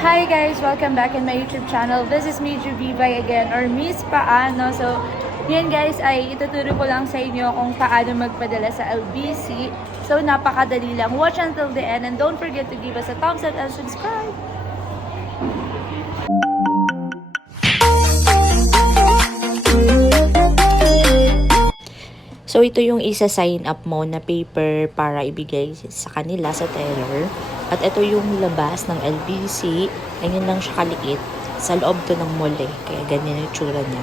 Hi guys! Welcome back in my YouTube channel. This is me, Juvibay again, or Miss Paano. So, yan guys, ay ituturo ko lang sa inyo kung paano magpadala sa LBC. So, napakadali lang. Watch until the end and don't forget to give us a thumbs up and subscribe. So, ito yung isa-sign up mo na paper para ibigay sa kanila, sa teller. At ito yung labas ng LBC. Ganyan lang siya kaliit. Sa loob to ng mall eh. Kaya ganyan yung tsura niya.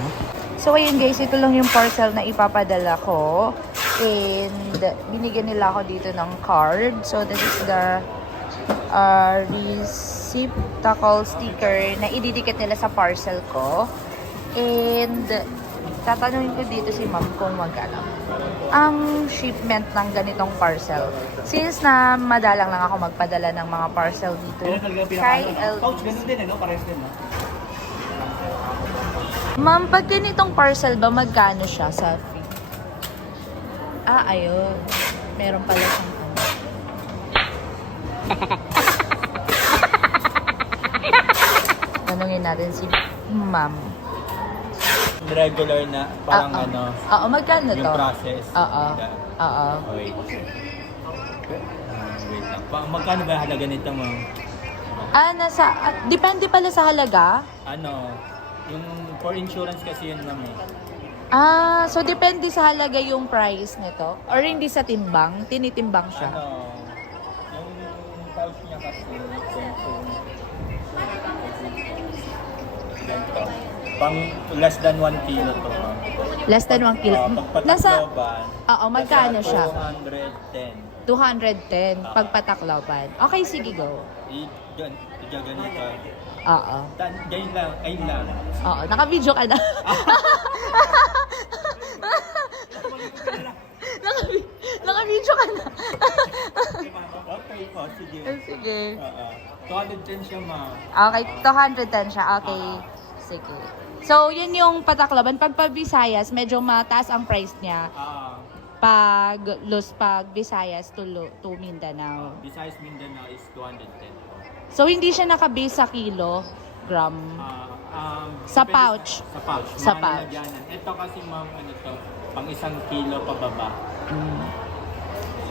So, ayun guys, ito lang yung parcel na ipapadala ko. And, binigyan nila ako dito ng card. So, this is the receptacle sticker na ididikit nila sa parcel ko. And, tatanungin ko dito si ma'am kung magkano ang shipment ng ganitong parcel. Since na madalang lang ako magpadala ng mga parcel dito kay Pouch, LBC. ganun din eh, no? Pares din, no? Ma'am, pag ganitong parcel ba, magkano siya sa fee? Ayun. Meron pala siyang ano. Tanungin natin si ma'am. Regular na, parang ano, Oo, magkano yung to? process. Oo. Oo. Wait. Wait lang. Magkano ba halaga nito, ma'am? Depende pala sa halaga? Ano, yung for insurance kasi yun, ma'am eh. So depende sa halaga yung price nito? Or hindi sa timbang? Tinitimbang siya? Ano, yung pouch niya kasi, ganito. Pang less than 1 kilo to, ma'am. Less than 1 kilo? Pagpatakloban, Magkano siya? 210. 210 pagpataklaban. Okay, sige, go. Ganito. Oo. Ganyan lang, ayun lang. Oo, naka-video ka na. Naka-video ka na. Okay po, sige. Sige. 210 siya, ma'am. Okay, 210 siya. Okay. Sige. So, yun yung pataklaban. Pag Visayas, medyo mataas ang price niya. Pag Visayas to Mindanao. Besides Mindanao is 210 po. So, hindi siya nakabase sa kilogram. Sa Depende pouch. Sa pouch. Sa Mga pouch. lalagyanan. Ito kasi, ma'am, ano to, pang 1 kilo pababa.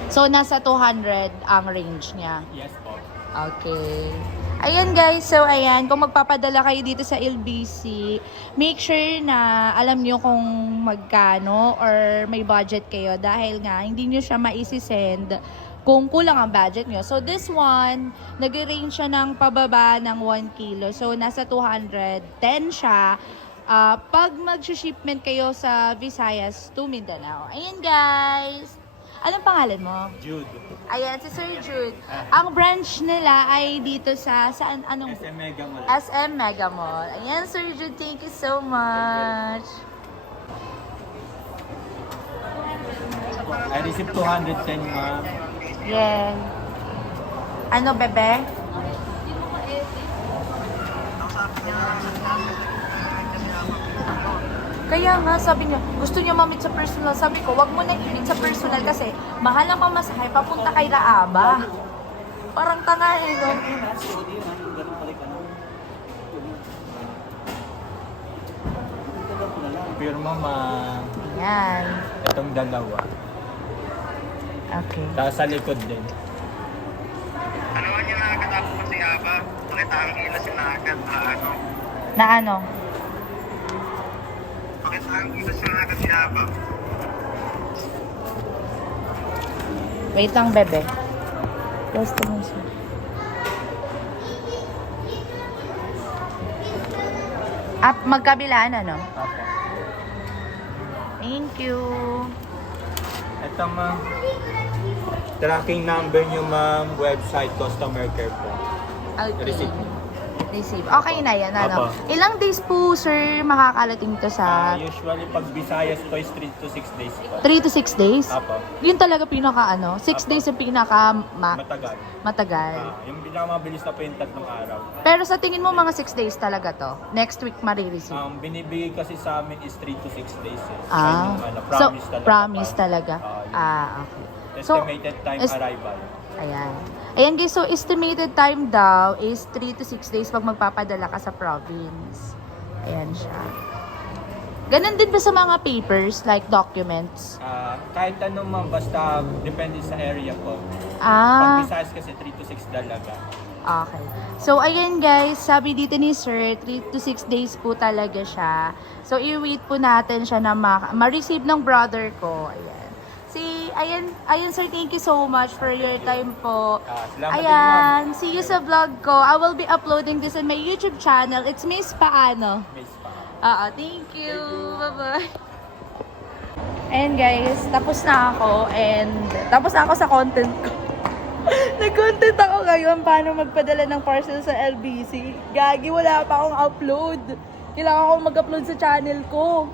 So, nasa 200 ang range niya. Yes po. Okay. Ayan guys, so ayan, kung magpapadala kayo dito sa LBC, make sure na alam nyo kung magkano or may budget kayo dahil nga hindi nyo siya maisi-send kung kulang ang budget nyo. So this one, nag-range siya ng pababa ng 1 kilo. So nasa 210 siya pag mag-shipment kayo sa Visayas to Mindanao. Ayan guys! Anong pangalan mo? Jude. Ayan, si Sir Jude. Ang branch nila ay dito sa, saan, anong? SM Mega Mall. SM Mega Mall. Ayan, Sir Jude, thank you so much. I received 210, ma'am. Yeah. Ano, bebe? Kaya nga, sabi niya, gusto niya mamit sa personal. Sabi ko, wag mo na imit sa personal kasi mahal ang pamasahe, papunta kay Raaba. Parang tanga eh, no? Pero mama, Yan. itong dalawa. Okay. Tapos sa likod din. Ano man yung nakakatapos mo si Aba? Pakita ang ilas yung nakagad na ano? Na ano? Pakita ang ilas yung nakagad si Aba. Wait lang, bebe. Close to mo siya. Magkabilaan, ano? Apo. Thank you. Ito, ma'am. Tracking number nyo, ma'am. Website, customer care po. Okay. Receipt. Receive. Okay na yan, ano? Apo. Ilang days po, sir, makakalating to sa Usually, pag Visayas po is 3 to 6 days po. 3 to 6 days? Apo. Yun talaga pinaka, 6 Apo. days yung pinaka Matagal. matagal. Yung pinakamabilis na po yung 3 araw. Pero sa tingin mo, mga 6 days talaga to? Next week marireceive? Binibigay kasi sa amin is 3 to 6 days. Eh. Ah. Yan yung, So, promise talaga. promise talaga. Yun. Okay. So, Estimated time est- arrival. Ayan. Ayan guys, so estimated time daw is 3 to 6 days pag magpapadala ka sa province. Ayan siya. Ganun din ba sa mga papers, like documents? Kahit ano ma'am, basta depende sa area po. Ah, Pag Visayas kasi 3 to 6 talaga. okay. So, ayan guys, sabi dito ni Sir, 3 to 6 days po talaga siya. So, i-wait po natin siya na ma-receive ng brother ko. Ayan. Ayan sir, thank you so much for your time po. Salamat din ma'am. See you sa vlog ko. I will be uploading this on my YouTube channel. It's Miss Paano. Miss pa. Thank you. Bye-bye. Ayan guys, tapos na ako sa content ko. Nag-content ako ngayon paano magpadala ng parcel sa LBC. Gagi, wala pa akong upload. Kailangan ko mag-upload sa channel ko.